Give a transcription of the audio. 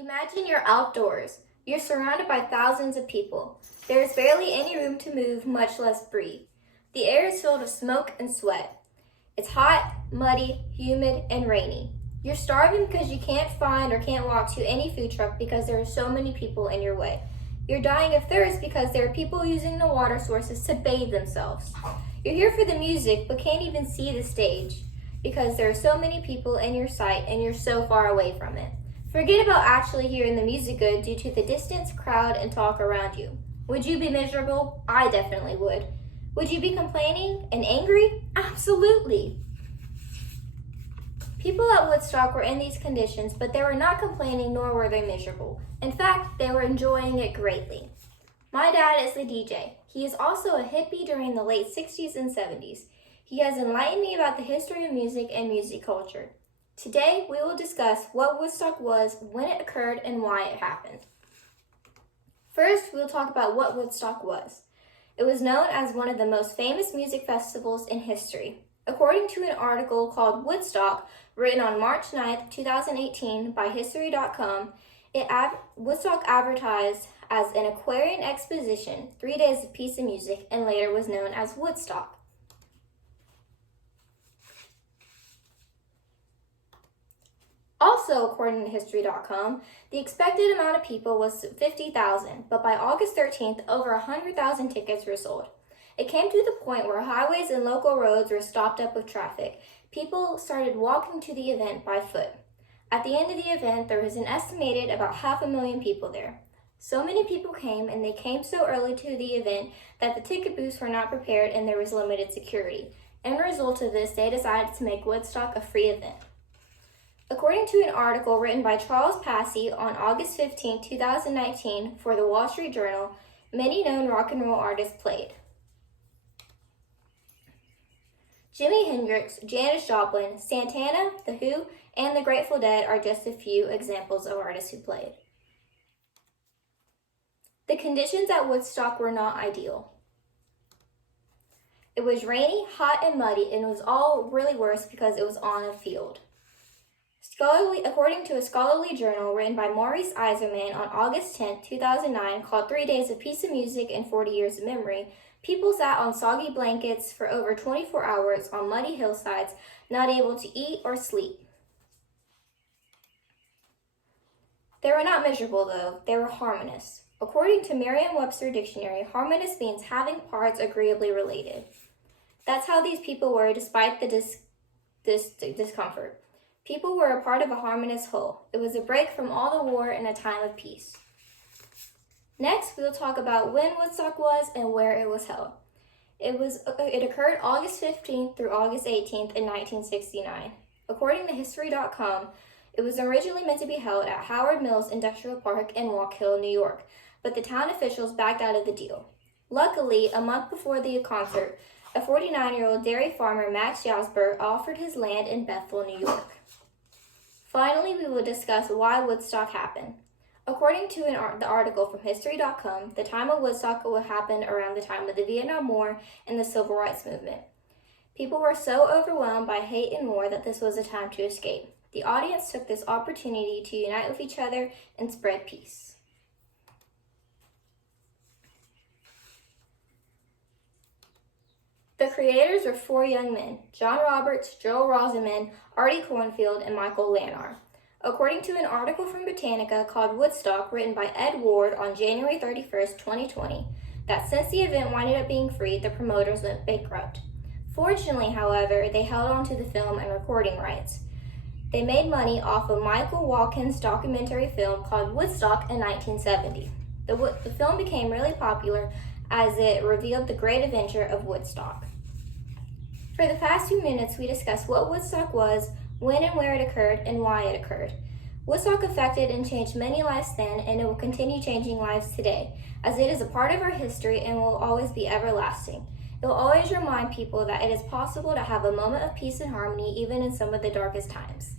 Imagine you're outdoors. You're surrounded by thousands of people. There is barely any room to move, much less breathe. The air is filled with smoke and sweat. It's hot, muddy, humid, and rainy. You're starving because you can't find or can't walk to any food truck because there are so many people in your way. You're dying of thirst because there are people using the water sources to bathe themselves. You're here for the music but can't even see the stage because there are so many people in your sight and you're so far away from it. Forget about actually hearing the music good due to the distance, crowd, and talk around you. Would you be miserable? I definitely would. Would you be complaining and angry? Absolutely. People at Woodstock were in these conditions, but they were not complaining nor were they miserable. In fact, they were enjoying it greatly. My dad is the DJ. He is also a hippie during the late 60s and 70s. He has enlightened me about the history of music and music culture. Today, we will discuss what Woodstock was, when it occurred, and why it happened. First, we'll talk about what Woodstock was. It was known as one of the most famous music festivals in history. According to an article called Woodstock, written on March 9, 2018 by History.com, Woodstock advertised as an Aquarian exposition, 3 days of peace and music, and later was known as Woodstock. Also, according to History.com, the expected amount of people was 50,000, but by August 13th, over 100,000 tickets were sold. It came to the point where highways and local roads were stopped up with traffic. People started walking to the event by foot. At the end of the event, there was an estimated about 500,000 people there. So many people came, and they came so early to the event that the ticket booths were not prepared and there was limited security. As a result of this, they decided to make Woodstock a free event. According to an article written by Charles Passy on August 15, 2019 for the Wall Street Journal, many known rock and roll artists played. Jimi Hendrix, Janis Joplin, Santana, The Who, and the Grateful Dead are just a few examples of artists who played. The conditions at Woodstock were not ideal. It was rainy, hot, and muddy, and it was all really worse because it was on a field. According to a scholarly journal written by Maurice Eiserman on August 10, 2009, called 3 Days of Peace and Music and 40 Years of Memory, people sat on soggy blankets for over 24 hours on muddy hillsides, not able to eat or sleep. They were not miserable, though. They were harmonious. According to Merriam-Webster Dictionary, harmonious means having parts agreeably related. That's how these people were despite the discomfort. People were a part of a harmonious whole. It was a break from all the war and a time of peace. Next, we'll talk about when Woodstock was and where it was held. It occurred August 15th through August 18th in 1969. According to History.com, it was originally meant to be held at Howard Mills Industrial Park in Walk Hill, New York, but the town officials backed out of the deal. Luckily, a month before the concert, a 49-year-old dairy farmer, Max Jasper, offered his land in Bethel, New York. Finally, we will discuss why Woodstock happened. According to the article from History.com, the time of Woodstock would happen around the time of the Vietnam War and the Civil Rights Movement. People were so overwhelmed by hate and war that this was a time to escape. The audience took this opportunity to unite with each other and spread peace. The creators were 4 young men: John Roberts, Joel Rosenman, Artie Cornfield, and Michael Lannar. According to an article from Britannica called Woodstock, written by Ed Ward on January 31st, 2020, that since the event winded up being free, the promoters went bankrupt. Fortunately, however, they held on to the film and recording rights. They made money off of Michael Walken's documentary film called Woodstock in 1970. The film became really popular as it revealed the great adventure of Woodstock. For the past few minutes, we discussed what Woodstock was, when and where it occurred, and why it occurred. Woodstock affected and changed many lives then, and it will continue changing lives today, as it is a part of our history and will always be everlasting. It will always remind people that it is possible to have a moment of peace and harmony even in some of the darkest times.